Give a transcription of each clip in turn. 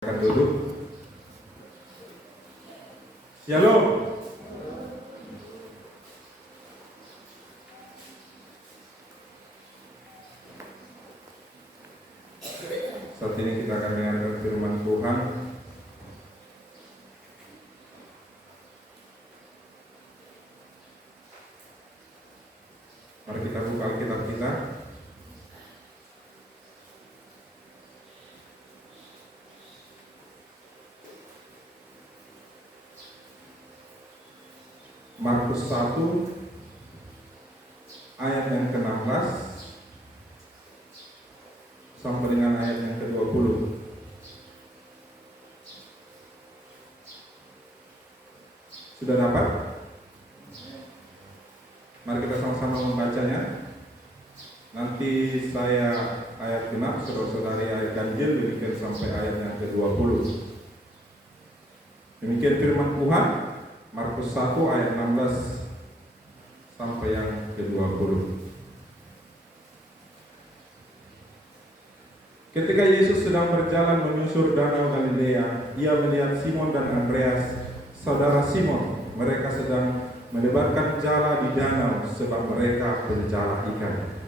Akan duduk. Shalom. Saat ini kita akan mendengarkan firman Tuhan. Mari kita buka Alkitab kita. Markus 1 ayat yang ke-16 sampai dengan ayat yang ke-20. Sudah dapat? Mari kita sama-sama membacanya. Nanti saya ayat genap, saudara-saudari ayat ganjil, demikian sampai ayat yang ke-20. Demikian firman Tuhan. Markus 1 ayat 16 sampai yang ke-20. Ketika Yesus sedang berjalan menyusur danau Galilea, ia melihat Simon dan Andreas, saudara Simon. Mereka sedang menebarkan jala di danau sebab mereka penjala ikan.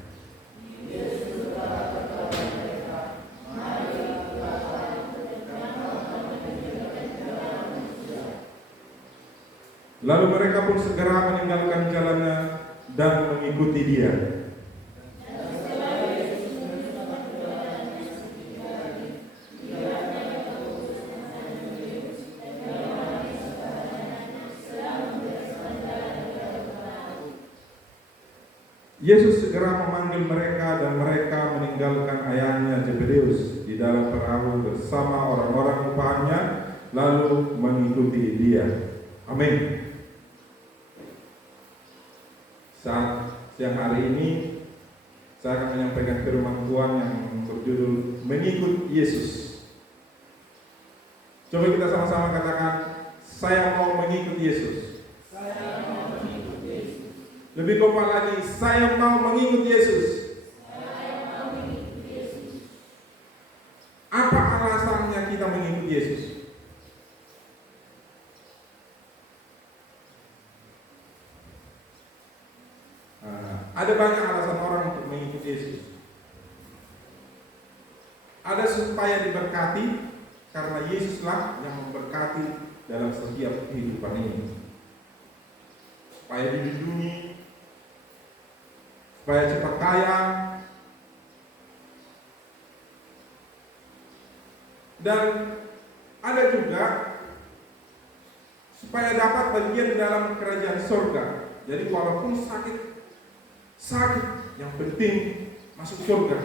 Lalu mereka pun segera meninggalkan jalannya dan mengikuti dia. Yesus segera memanggil mereka dan mereka meninggalkan ayahnya Zebedeus di dalam perahu bersama orang-orang upahannya lalu mengikuti dia. Amin. Saat siang hari ini saya akan menyampaikan firman Tuhan yang berjudul Mengikut Yesus. Coba kita sama-sama katakan, saya mau mengikut Yesus. Saya mau mengikut Yesus. Lebih kompak lagi, saya mau mengikut Yesus. Saya mau mengikut Yesus. Apa alasannya kita mengikut Yesus? Ada banyak alasan orang untuk mengikut Yesus. Ada supaya diberkati, karena Yesuslah yang memberkati dalam setiap kehidupan ini. Supaya dilindungi, supaya cepat kaya, dan ada juga supaya dapat bagian dalam kerajaan surga. Jadi walaupun sakit yang penting masuk surga.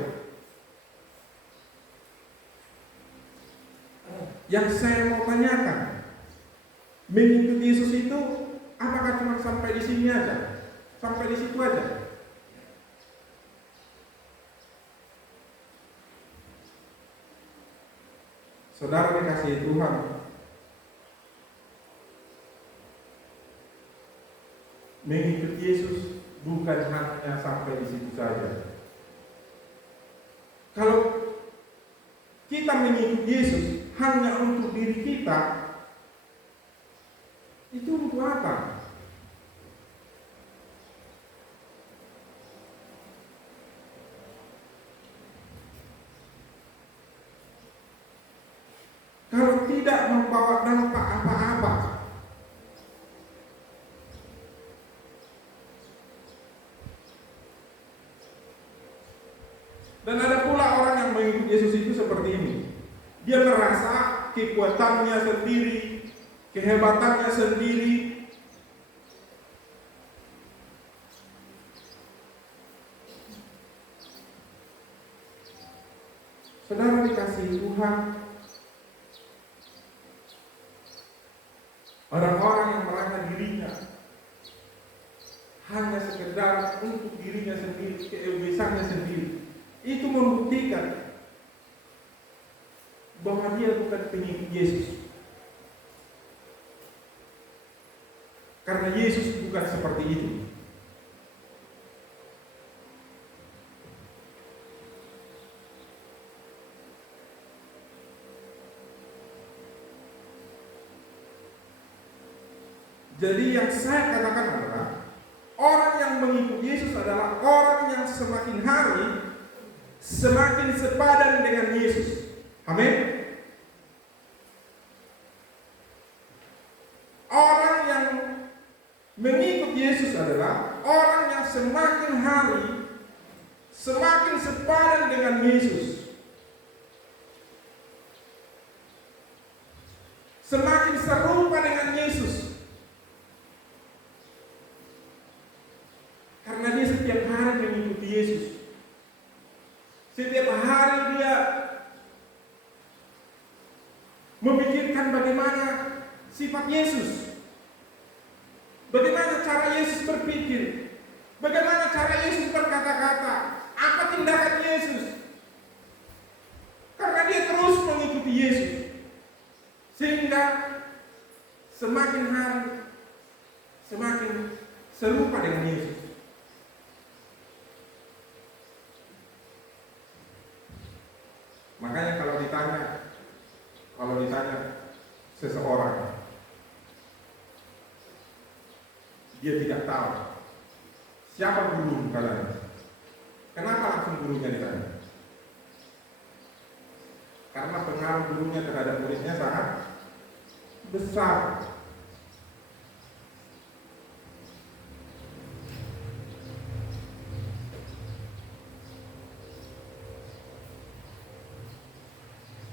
Yang saya mau tanyakan, mengikut Yesus itu apakah cuma sampai di sini aja? Sampai di situ aja? Saudara dikasihi Tuhan, mengikut Yesus bukan hanya sampai di situ saja. Kalau kita mengikut Yesus hanya untuk diri kita, itu untuk apa? Kalau tidak membawa dampak apa-apa, dan ada pula orang yang mengikut Yesus itu seperti ini. Dia merasa kekuatannya sendiri, kehebatannya sendiri. Saudara dikasihi Tuhan, orang-orang yang merasa dirinya hanya sekedar untuk dirinya sendiri, keegoisannya sendiri, itu membuktikan bahwa dia bukan pengikut Yesus. Karena Yesus bukan seperti itu. Jadi yang saya katakan adalah orang yang mengikut Yesus adalah orang yang semakin hari semakin sepadan dengan Yesus. Amin. Orang yang mengikut Yesus adalah orang yang semakin hari semakin sepadan dengan Yesus. Semakin serupa dengan Yesus. Karena dia setiap hari mengikuti Yesus. Setiap hari dia memikirkan bagaimana sifat Yesus. Bagaimana cara Yesus berpikir. Bagaimana cara Yesus berkata-kata. Apa tindakan Yesus. Karena dia terus mengikuti Yesus. Sehingga semakin hari semakin serupa dengan Yesus. Makanya kalau ditanya seseorang, dia tidak tahu siapa guru kalian. Kenapa langsung gurunya ditanya? Karena pengaruh gurunya terhadap muridnya sangat besar.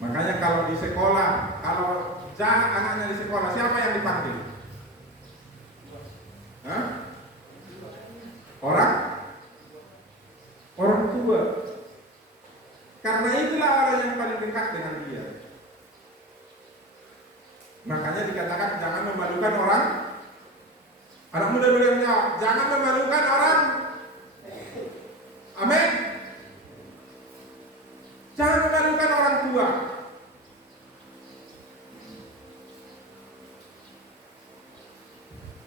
Makanya kalau di sekolah, kalau jahat anaknya di sekolah, siapa yang dipanggil? Hah? Orang tua. Karena itulah orang yang paling dekat dengan dia. Makanya dikatakan jangan memalukan orang. Anak muda boleh menjawab, jangan memalukan orang. Amin. Jangan memalukan orang tua.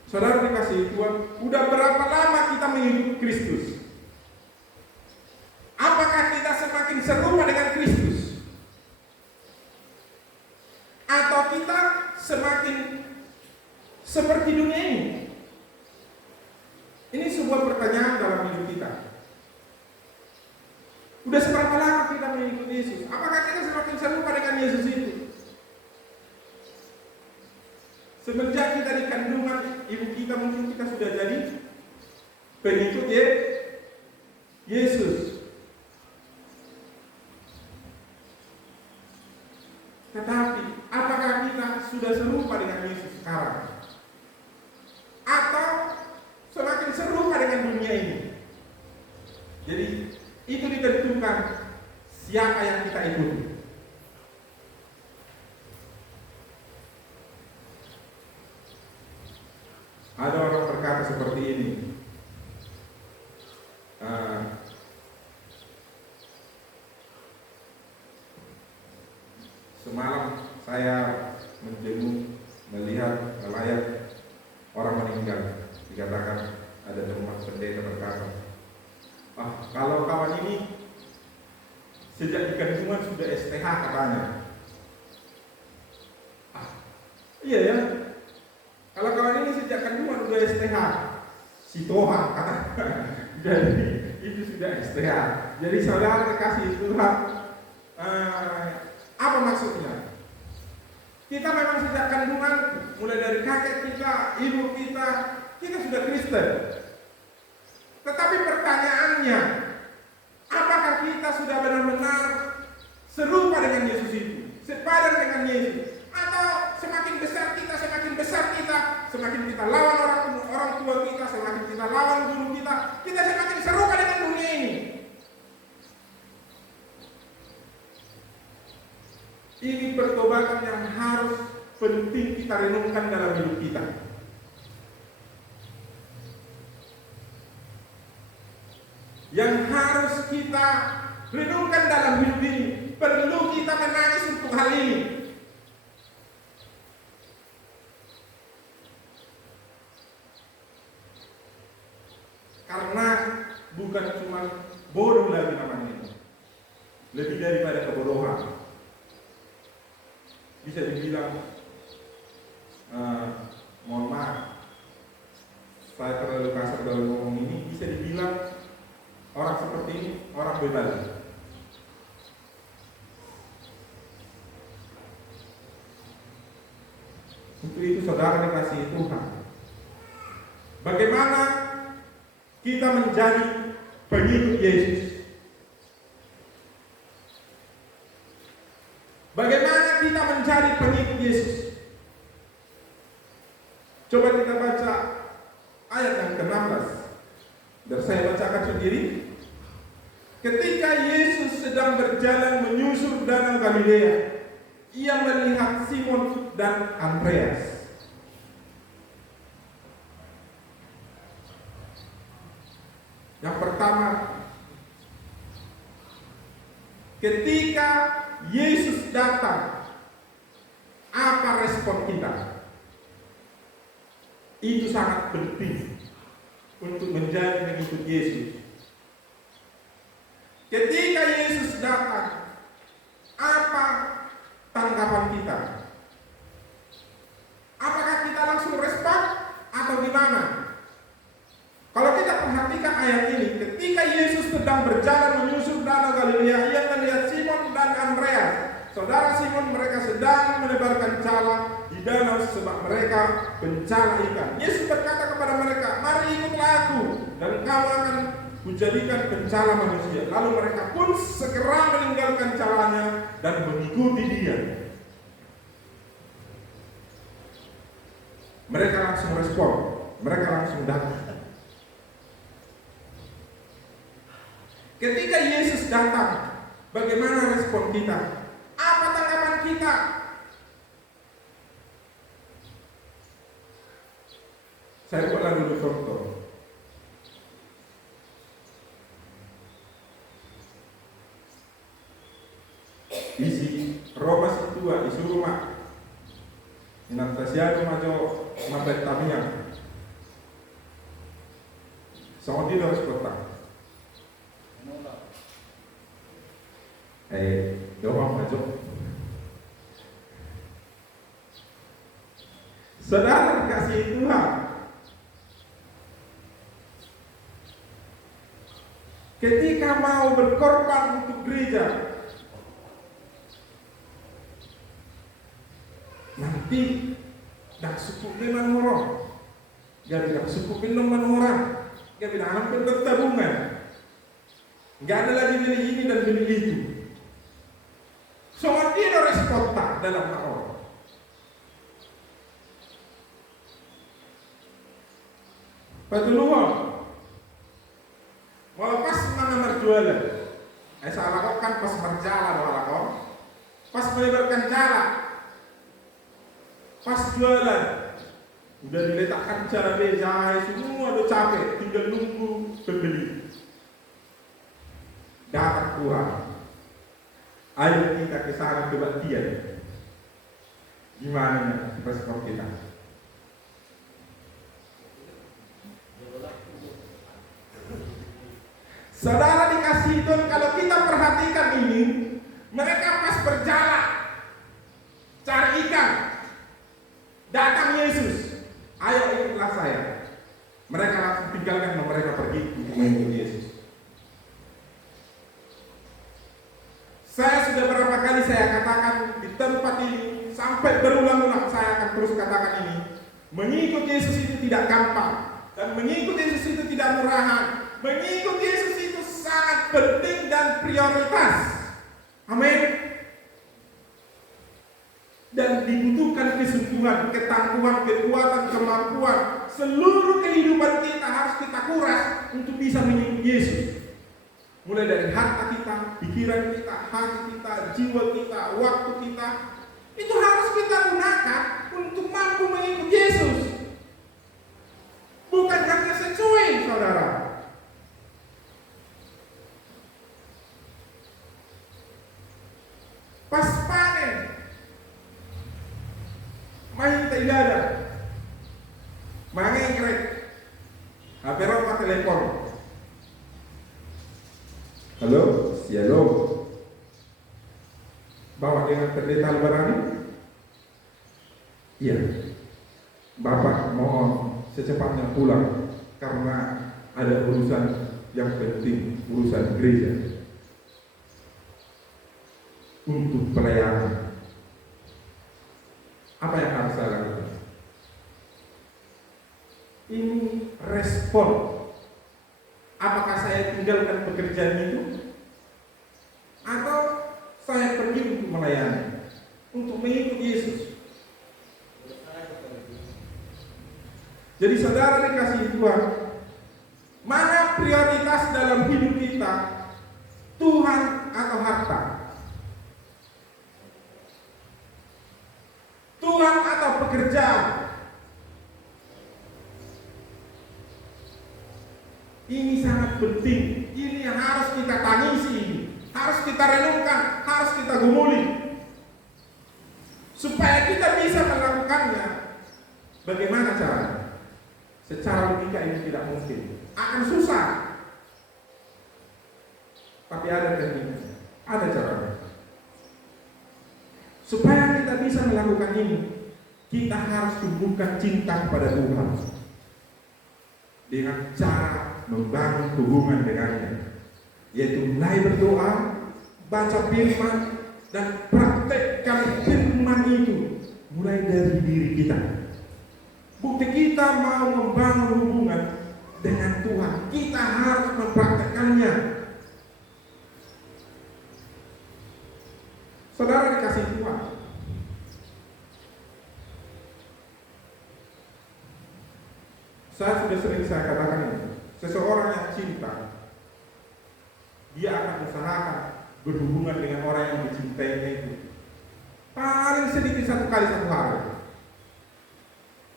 Saudara dikasihi Tuhan, udah berapa lama kita mengikut Kristus? Apakah kita semakin serupa dengan Kristus? Atau kita semakin seperti dunia ini? Ini sebuah pertanyaan dalam hidup kita. Udah seberapa lama kita mengikut Yesus? Apakah kita semakin serupa dengan Yesus itu? Semenjak kita di kandungan ibu kita, mungkin kita sudah jadi pengikut Yesus. Tetapi apakah kita sudah serupa dengan Yesus sekarang? Atau semakin serupa dengan dunia ini? Jadi itu ditentukan siapa yang kita ikuti. Ada orang berkata seperti ini. Semalam saya menjenguk, melihat melayat orang meninggal. Dikatakan ada teman pendeta berkata, kalau kawan ini sejak di kandungan sudah STH katanya. Iya ya. Kalau kawan ini sejak kandungan sudah STH, si Tuhan kata. Jadi itu sudah STH. Jadi saudara dikasih Tuhan. Apa maksudnya? Kita memang sejak kandungan, mulai dari kakek kita, ibu kita sudah Kristen. Tetapi pertanyaannya, apakah kita sudah benar-benar serupa dengan Yesus itu? Sepadan dengan Yesus? Atau semakin besar kita, semakin kita lawan orang tua kita, semakin kita lawan guru kita semakin serupa dengan dunia ini. Ini pertobatan yang harus penting kita renungkan dalam hidup kita. Yang harus kita renungkan dalam hidup ini. Perlu kita menangis untuk hal ini. Karena bukan cuma bodoh lagi namanya, lebih daripada kebodohan. Bisa dibilang, mohon maaf, saya terlalu kasar dalam ngomong ini, bisa dibilang orang seperti ini orang berbalik. Untuk itu saudara dikasihi Tuhan, bagaimana kita menjadi pengikut Yesus? Bagaimana kita menjadi pengikut Yesus? Coba kita baca ayat yang ke-16. Dan saya bacakan sendiri. Ketika Yesus sedang berjalan menyusur danau Galilea, ia melihat Simon dan Andreas. Yang pertama, ketika Yesus datang, apa respon kita? Itu sangat penting untuk menjadi pengikut Yesus. Ketika Yesus datang, apa tanggapan kita? Apakah kita langsung respon atau gimana? Kalau kita perhatikan ayat ini, ketika Yesus sedang berjalan menyusur danau Galilea, ia melihat Simon dan Andreas. Saudara Simon, mereka sedang menebarkan jala di danau sebab mereka pencala ikan. Yesus berkata kepada mereka, "Mari ikutlah aku, dan kamu akan menjadikan pencala manusia." Lalu mereka pun segera meninggalkan calanya dan mengikuti dia. Mereka langsung respon, mereka langsung datang. Ketika Yesus datang, bagaimana respon kita? Apa tanggapan kita? Saya buatlah dulu contoh. Isi Roma situa isu rumah inantasiado majo mabet tamiang. Sama dia harus kota. Doang majo. Saudara kasih Tuhan, ketika mau berkorban untuk gereja, nanti dah suku memang orang, gak bilang suku minuman orang, gak bilang hampir bertabungan, gak ada lagi beli ini dan beli itu. Soal dia ada respon tak dalam orang. Patuluhan, walau pas mana berjualan, salah kau kan pas berjalan walau kau, pas melebarkan jala, pas jualan, udah diletakkan cara beja, semua udah capek, tinggal nunggu pembeli. Datang kurang. Ayo kita ke sana kebaktian. Gimana respon kita? Saudara dikasih Tuhan, kalau kita perhatikan ini, mereka pas berjalan cari ikan, datang Yesus, ayo ikutlah saya. Mereka langsung tinggalkan dan mereka pergi untuk mengikut Yesus. Saya sudah berapa kali saya katakan di tempat ini, sampai berulang-ulang saya akan terus katakan ini. Mengikut Yesus itu tidak gampang, dan mengikut Yesus itu tidak murahan. Mengikut Yesus itu sangat penting dan prioritas. Amin. Dan dibutuhkan kesungguhan, ketangguhan, kekuatan, kemampuan. Seluruh kehidupan kita harus kita kuras untuk bisa mengikut Yesus. Mulai dari harta kita, pikiran kita, hati kita, jiwa kita, waktu kita, itu harus kita gunakan untuk mampu mengikut Yesus. Bukan hanya secuil, saudara. Pas panen, main ibadah, main krek, HP ropa telepon. Halo, shalom. Bawa dengan pendeta lebaran? Iya. Bapak mohon secepatnya pulang. karena ada urusan yang penting, urusan gereja, untuk pelayanan. Apa yang harus saya lakukan? Ini respon. Apakah saya tinggalkan pekerjaan itu, atau saya pergi untuk melayani, untuk mengikut Yesus? Jadi saudara dikasihi Tuhan, mana prioritas dalam hidup kita? Tuhan atau harta? Tuhan atau pekerjaan? Ini sangat penting. Ini yang harus kita tangisi, harus kita renungkan, harus kita gumuli, supaya kita bisa melakukannya. Bagaimana caranya? Secara logika ini tidak mungkin, akan susah. Tapi ada tekniknya, ada caranya. Supaya kita bisa melakukan ini, kita harus tumbuhkan cinta kepada Tuhan dengan cara membangun hubungan dengannya, yaitu mulai berdoa, baca firman, dan praktekkan firman itu mulai dari diri kita. Bukti kita mau membangun hubungan dengan Tuhan, kita harus mempraktekkannya. Saudara dikasih Tuhan, saya sudah sering katakan ini. Seseorang yang cinta, dia akan usahakan berhubungan dengan orang yang dicintainya itu paling sedikit 1 kali 1 hari.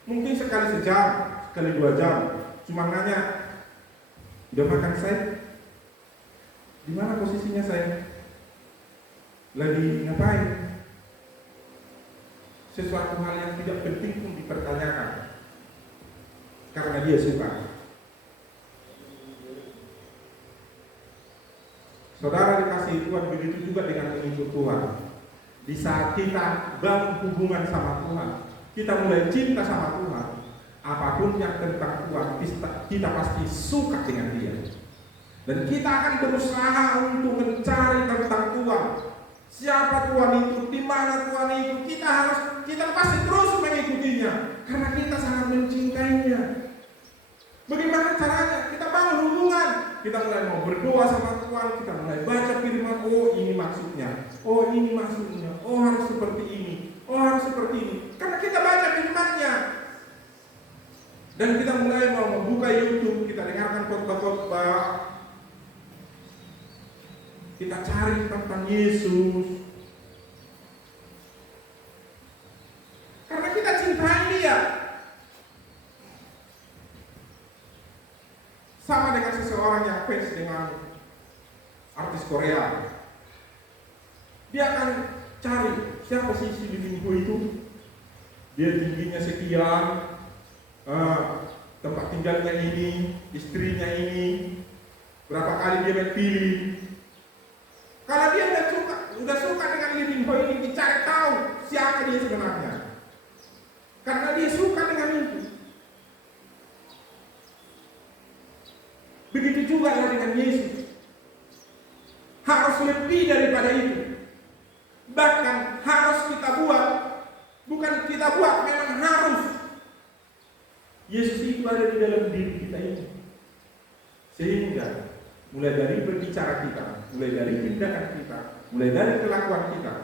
Mungkin sekali sejam, sekali 2 jam. Cuma nanya, udah makan saya? Di mana posisinya saya? Lagi ngapain? Sesuatu hal yang tidak penting pun dipertanyakan, karena dia suka. Saudara dikasihi Tuhan, begitu juga dengan mengikut Tuhan. Di saat kita bangun hubungan sama Tuhan, kita mulai cinta sama Tuhan, apapun yang tentang Tuhan, kita pasti suka dengan dia. Dan kita akan berusaha untuk mencari tentang Tuhan. Siapa Tuhan itu, di mana Tuhan itu, kita pasti terus mengikutinya, karena kita sangat mencintainya. Bagaimana caranya? Kita bangun hubungan. Kita mulai mau berdoa sama Tuhan, kita mulai baca firman. Oh, ini maksudnya. Oh, ini maksudnya. Oh, harus seperti ini. Oh, harus seperti ini. Karena kita baca firman-Nya. Dan kita mulai mau membuka YouTube, kita dengarkan khotbah-khotbah. Kita cari tentang Yesus. Karena kita cintai Dia. Sama dengan seseorang yang fans dengan artis Korea. Dia akan cari siapa sih si Lee Min Ho itu. Dia tingginya sekian, tempat tinggalnya ini, istrinya ini, berapa kali dia pilih. Kalau dia udah suka dengan Lee Min Ho ini, dicari tahu siapa dia sebenarnya. Karena dia suka dengan itu. Begitu juga dengan Yesus. Harus lebih daripada itu. Bahkan harus kita buat. Bukan kita buat, memang harus. Yesus itu ada di dalam diri kita ini. Sehingga mulai dari berbicara kita, mulai dari tindakan kita, mulai dari kelakuan kita,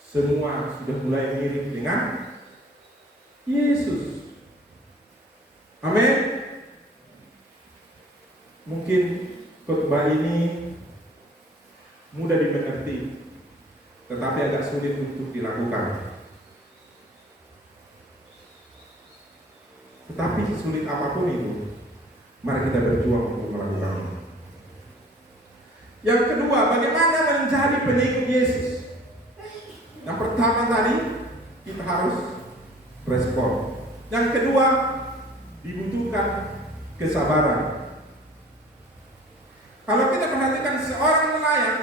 semua sudah mulai mirip dengan Yesus. Amin. Mungkin khotbah ini mudah dimengerti, tetapi agak sulit untuk dilakukan. Tetapi sesulit apapun itu, mari kita berjuang untuk melakukannya. Yang kedua, bagaimana menjadi pengikut Yesus? Yang pertama tadi, kita harus respon. Yang kedua, dibutuhkan kesabaran. Kalau kita perhatikan seorang nelayan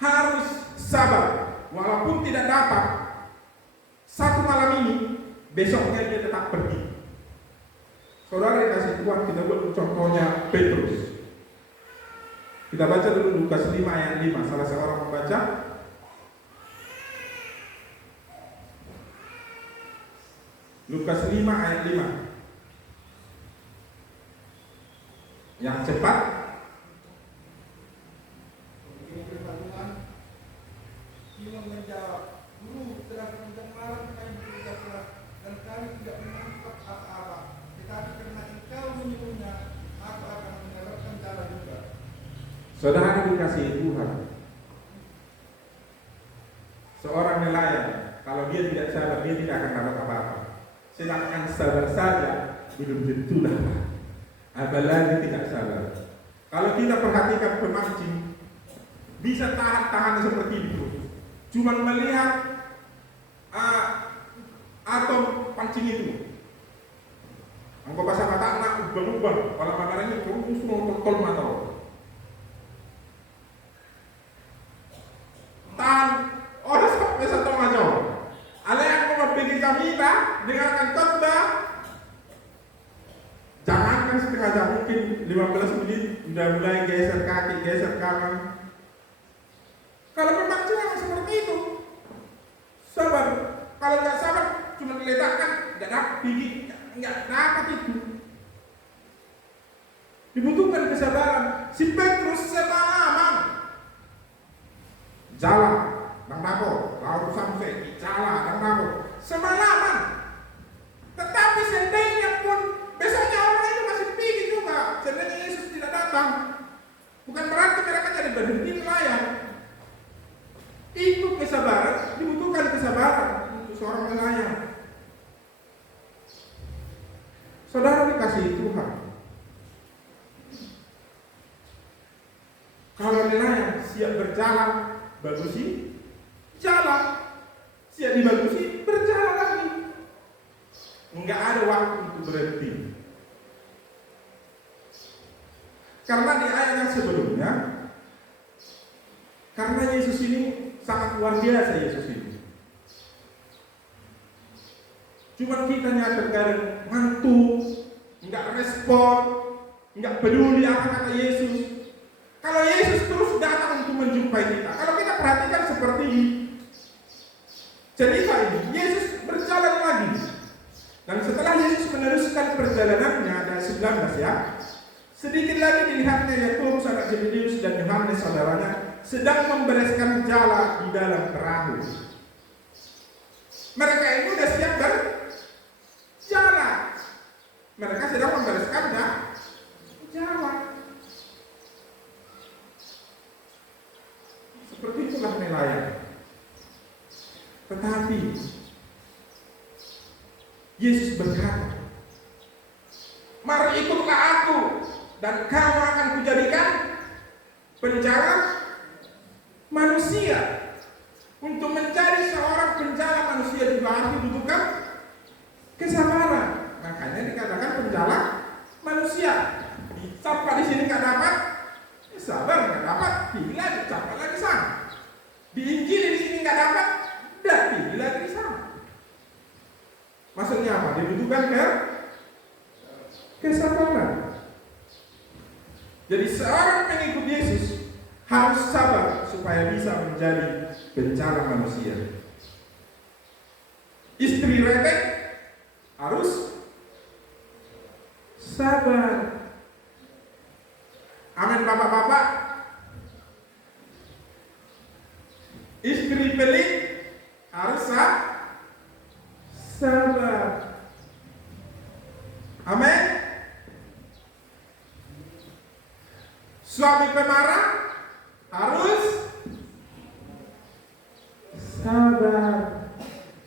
harus sabar, walaupun tidak dapat satu malam ini, besoknya dia tetap pergi. Saudara dikasih Tuhan, kita buat contohnya Petrus. Kita baca dulu Lukas 5 ayat 5. Salah seorang membaca. Lukas 5 ayat 5. Yang cepat. Simon menjawab, Guru, telah sepanjang malam kami bekerja keras dan kami tidak menangkap apa-apa. Tetapi karena Engkau menyuruhnya, aku akan menyerahkan jala juga. Saudara dikasih Tuhan, seorang nelayan, kalau dia tidak sabar, dia tidak akan dapat apa-apa. Sedangkan sabar saja belum tentu dapat, apalagi tidak sabar. Kalau kita perhatikan pemancing, bisa tahan seperti itu, cuman melihat atom pancing itu. Angko bahasa mata anak ubah-ubah, kalau kabarnya terus mau tol matau. Tahan, orang sampai satu macam. Ada yang mau pergi kamita dengarkan khotbah. Jangankan setengah jam, mungkin 15 menit udah mulai geser kaki, geser kanan. Kalau memang cuma seperti itu, sabar. Kalau nggak sabar, cuma diletakkan, tidak dapat gigi, nggak dapat itu. Dibutuhkan kesabaran. Si Petrus semalaman jalan, nang dapur, lalu sampai jalan, nang dapur, semalaman. Tetapi seandainya pun besoknya orang itu masih pergi juga, seandainya Yesus tidak datang, bukan berarti mereka jadi berhenti nelayan. Itu kesabaran, dibutuhkan kesabaran untuk seorang nelayan. Saudara dikasih Tuhan, kalau nelayan siap berjalan, bagusi jalan, siap dibagusi berjalan lagi. Enggak ada waktu untuk berhenti. Karena di ayat yang sebelumnya, karena Yesus ini sangat luar biasa, Yesus ini. Cuma kitanya terkadang ngantuk, enggak respon, enggak peduli apa kata Yesus. Kalau Yesus terus datang untuk menjumpai kita, kalau kita perhatikan seperti ini, cerita ini, Yesus berjalan lagi. Dan setelah Yesus meneruskan perjalanannya, ada 19 ya, sedikit lagi dilihatnya Yakobus anak Zebedeus dan Yohanes saudaranya sedang membereskan jala di dalam perahu. Mereka itu sudah siap berjalan. Mereka sedang membereskan jala. Seperti itulah nelayan. Tetapi Yesus berkata, mari ikutlah aku dan kamu akan kujadikan penjala manusia. Untuk menjadi seorang penjala manusia juga harus dibutuhkan kesabaran. Makanya dikatakan penjala manusia. Dicapa di sini nggak dapat, sabar nggak dapat, pilih lagi, capa lagi sana. Diinjili di sini nggak dapat, dah pilih lagi di sana. Maksudnya apa? Dibutuhkan kesabaran. Jadi seorang pengikut Yesus harus sabar supaya bisa menjadi penjala manusia. Istri rebek harus sabar. Amin bapak-bapak. Istri pelit harus sabar. Amin. Suami pemarah harus sabar.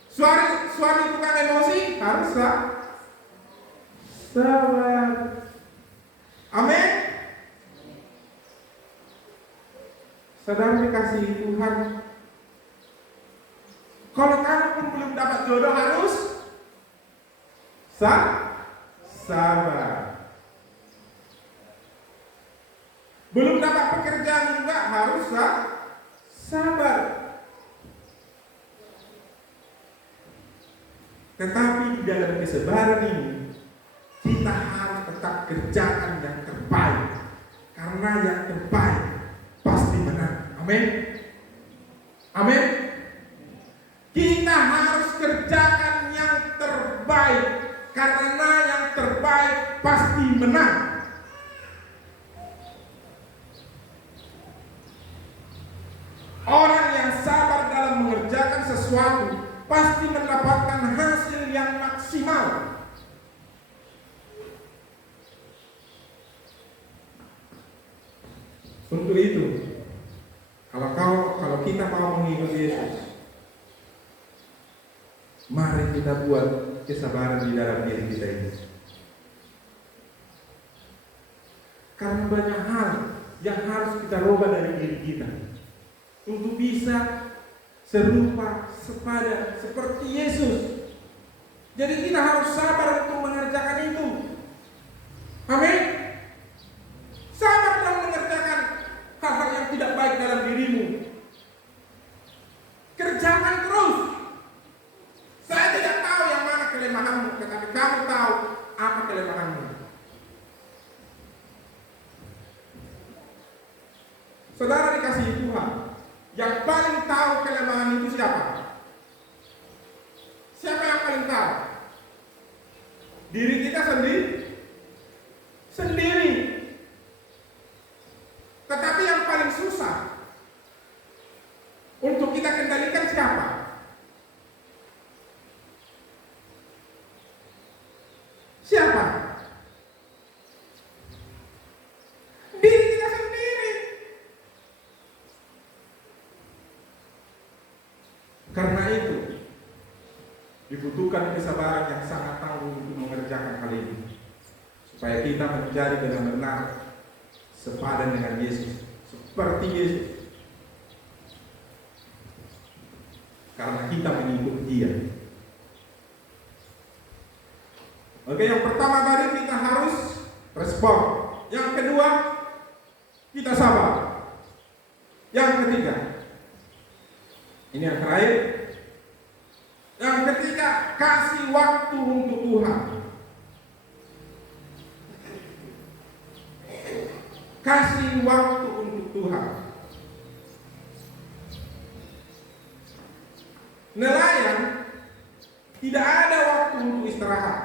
Suami tukang emosi harus sabar. Amin. Saudara dikasihi Tuhan, kalau kamu pun belum dapat jodoh harus sabar. Belum dapat pekerjaan juga harus sabar. Tetapi di dalam kesabaran ini kita harus tetap kerjakan yang terbaik. Karena yang terbaik pasti menang. Amin. Amin. Kita harus kerjakan yang terbaik. Karena yang terbaik pasti menang. Orang yang sabar dalam mengerjakan sesuatu pasti mendapatkan hasil yang maksimal. Untuk itu, kalau kita mau mengikuti Yesus, mari kita buat kesabaran di dalam diri kita ini. Karena banyak hal yang harus kita rubah dari diri kita untuk bisa serupa sepadan seperti Yesus. Jadi kita harus sabar untuk mengerjakan itu. Amin. Sabar dalam mengerjakan hal-hal yang tidak baik dalam dirimu. Kerjakan terus. Saya tidak tahu yang mana kelemahanmu, tetapi kamu tahu apa kelemahanmu. Saudara dikasihi Tuhan, yang paling tahu kelemahan itu siapa? Siapa yang paling tahu? Diri kita sendiri. Tetapi yang paling susah untuk kita kendalikan siapa? Siapa? Diri kita sendiri. Karena itu dibutuhkan kesabaran yang sangat tangguh untuk mengerjakan hal ini, supaya kita menjadi benar-benar sepadan dengan Yesus, seperti Yesus. Karena kita mengikuti Dia. Oke, yang pertama tadi kita harus respon. Yang kedua, kita sabar. Yang ketiga, ini yang terakhir. Yang ketiga, kasih waktu untuk Tuhan. Kasih waktu untuk Tuhan. Nelayan tidak ada waktu untuk istirahat.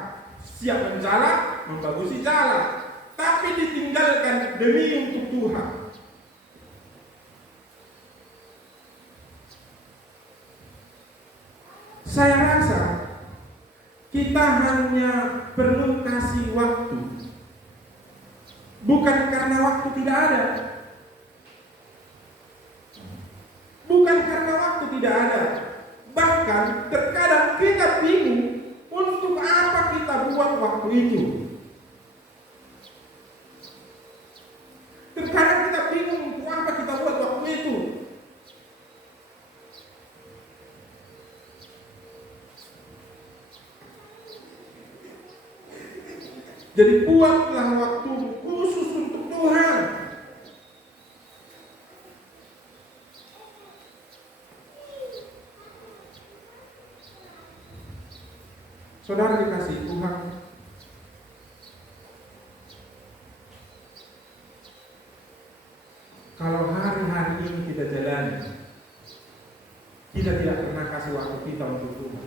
Siap menjalan, membagusi jalan, tapi ditinggalkan demi untuk Tuhan. Saya rasa kita hanya perlu kasih waktu, bukan karena waktu tidak ada, bukan karena waktu tidak ada. Bahkan terkadang kita bingung untuk apa kita buat waktu itu. Terkadang kita bingung untuk apa kita buat waktu itu. Jadi buatlah waktu khusus untuk Tuhan. Saudara dikasihi Tuhan, kalau hari-hari ini kita jalani, kita tidak pernah kasih waktu kita untuk Tuhan.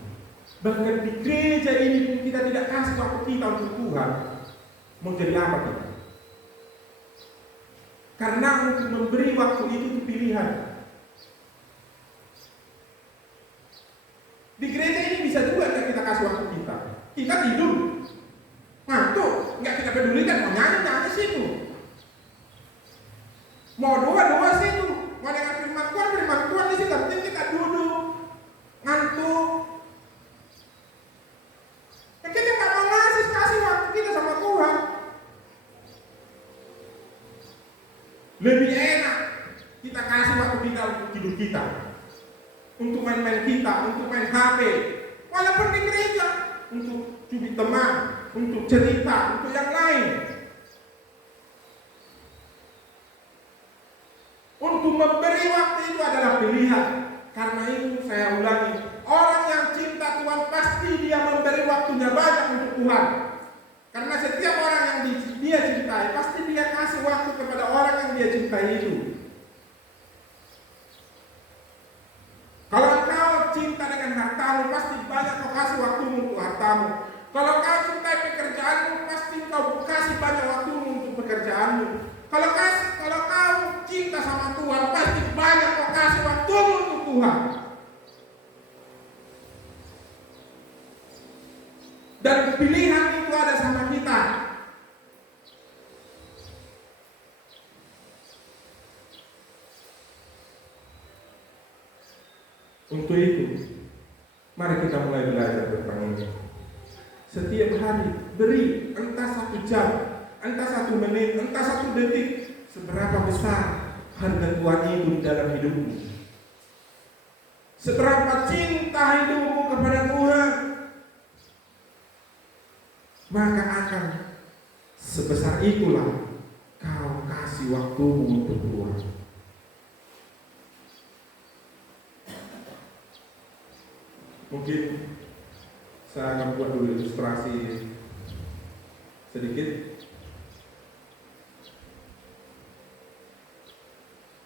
Bahkan di gereja ini pun kita tidak kasih waktu kita untuk Tuhan. Mau jadi apa kita? Karena untuk memberi waktu itu pilihan. Di gereja ini bisa juga kita kasih waktu kita. Kita tidur, ngantuk, nggak kita pedulikan. Mau nyanyi situ, mau doa situ, mau dengar firman Tuhan di situ. Penting kita duduk, ngantuk. Kita nggak mau kasih waktu kita sama Tuhan. Lebih enak kita kasih waktu kita untuk tidur kita, untuk main-main kita, untuk main HP, walaupun di gereja, untuk cubit teman, untuk cerita, untuk yang lain. Untuk memberi waktu itu adalah pilihan. Karena itu saya ulangi, orang yang cinta Tuhan pasti dia memberi waktunya banyak untuk Tuhan. Karena setiap kasih waktu kepada orang yang dia cintai itu. Kalau engkau cinta dengan hartamu, pasti banyak kau kasih waktumu untuk hartamu. Kalau kau cintai pekerjaanmu, pasti kau kasih banyak waktumu untuk pekerjaanmu. Kalau kau cinta sama Tuhan, pasti banyak kau kasih waktumu untuk Tuhan. Dan pilihan itu ada sama kita. Untuk itu, mari kita mulai belajar tentang ini. Setiap hari beri entah 1 jam, entah 1 menit, entah 1 detik, seberapa besar harga Tuhan itu di dalam hidupmu. Seberapa cinta hidupmu kepada Tuhan, maka akan sebesar itulah kau kasih waktumu untuk Tuhan. Mungkin saya akan buat dulu ilustrasi sedikit.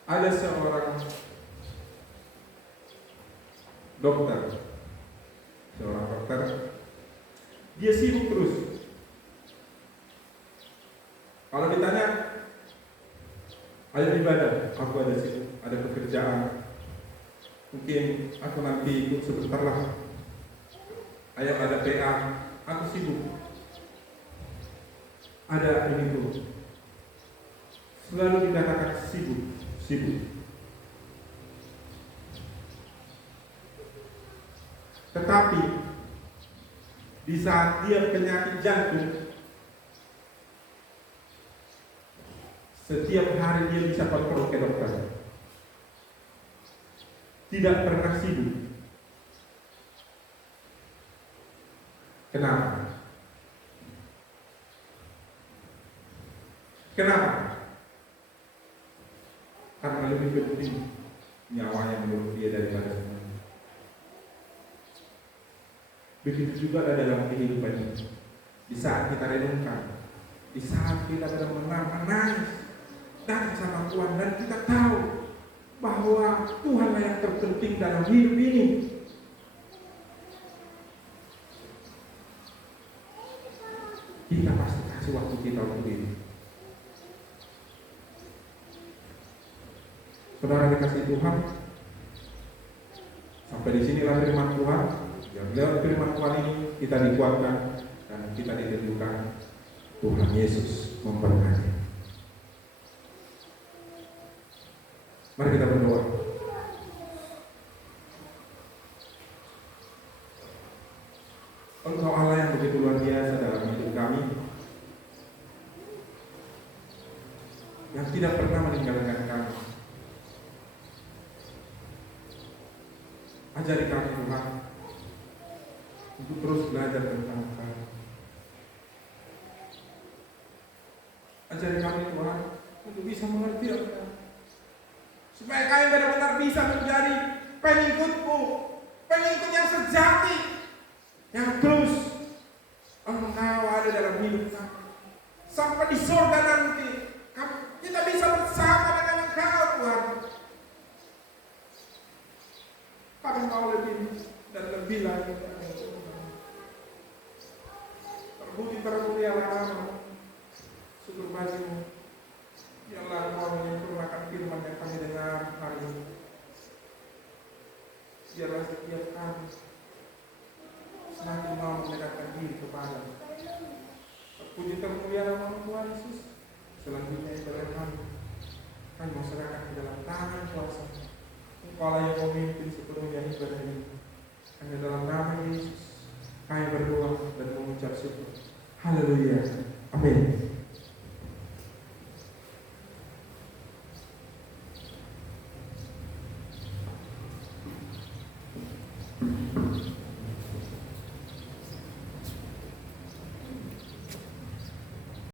Ada seorang dokter, dia sibuk terus. Kalau ditanya, ayo ibadah, aku ada sibuk, ada pekerjaan. Mungkin aku nanti ikut sebentar lah. Ayo ada PA, aku sibuk. Ada ini tuh. Selalu dikatakan sibuk. Tetapi di saat dia penyakit jantung, setiap hari dia bisa kontrol ke dokter. Tidak pernah sibuk. Kenapa? Karena lebih penting nyawanya menurut dia daripada semuanya. Begitu juga ada dalam kehidupan ini. Di saat kita renungkan, di saat kita benar-benar menangis datang sama Tuhan, dan kita tahu bahwa Tuhanlah yang terpenting dalam hidup ini. Kita pasti kasih waktu kita untuk ini. Saudara dikasih Tuhan, sampai di sinilah firman Tuhan. Yang lewat firman Tuhan ini kita dikuatkan dan kita ditentukan. Tuhan Yesus memberkati. Mari kita berdoa. Engkau Allah yang begitu luar biasa dalam hidup kami, yang tidak pernah meninggalkan kami. Ajari kami Tuhan untuk terus belajar tentang Engkau. Ajari kami Tuhan untuk bisa mengerti Engkau, supaya kami benar-benar bisa menjadi pengikut-Mu, pengikut yang sejati, yang terus Engkau ada dalam hidup kami. Sampai di surga nanti kita bisa bersama dengan Engkau Tuhan. Kami mau lebih dan lebih lagi. Terpuji-termulialah nama-Mu, syukur bagi-Mu. Biarlah Engkau menyempurnakan firman yang kami dengar hari ini. Biarlah setiap kami semakin mau mendekatkan diri kepada-Mu. Terpuji-termulialah nama Tuhan Yesus. Selanjutnya ibadah kami mau serahkan ke dalam tangan kuasa Engkau yang memimpin sepenuhnya ibadah ini. Hanya dalam nama Yesus kami berdoa dan mengucap syukur. Haleluya. Amin.